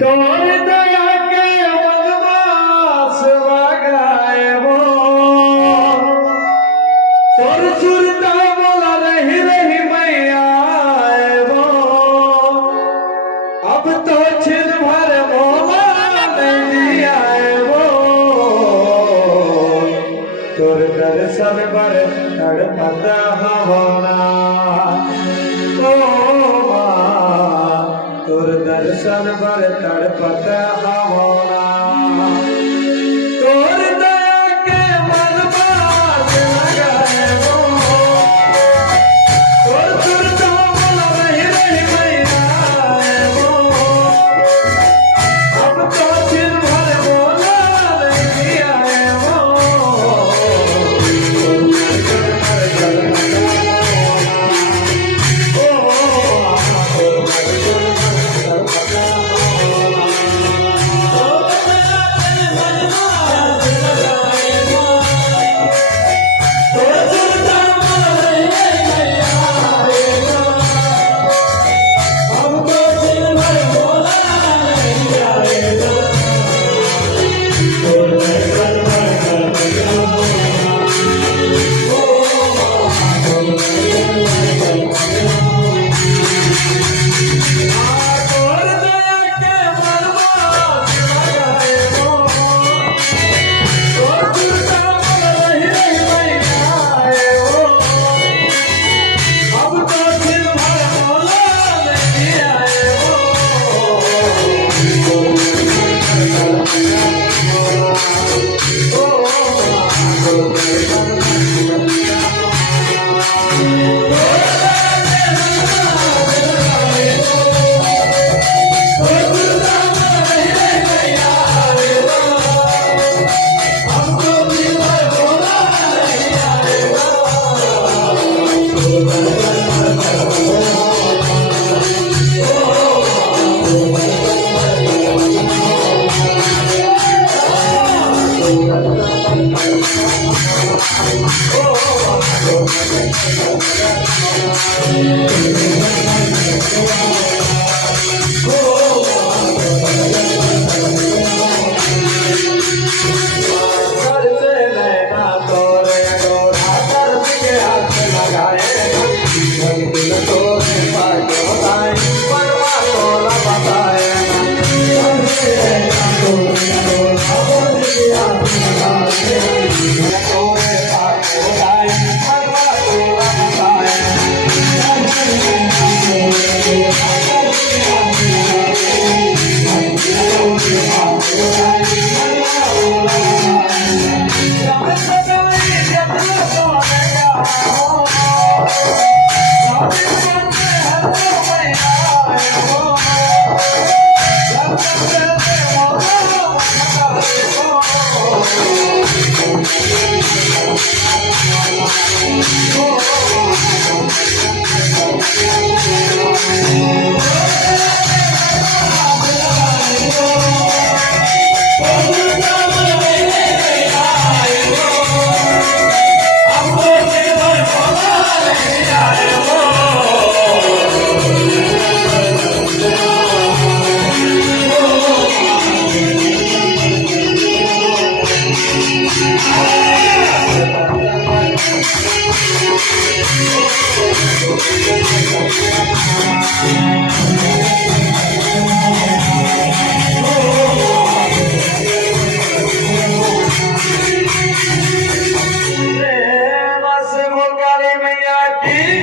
तोर दया के वनवास लगाए वो तोर सुरता बोला रही रही मैया वो अब तो छिन भर बोला नहीं आए वो तोर दर्शन पर तड़पता हवाना तोर दर्शन पर तड़पत हवाना तोर दया के वनवास लगाए वो तोर सुरता बोला रही रही मैया वो अब तो छिन भर बोला नहीं आए वो मैया की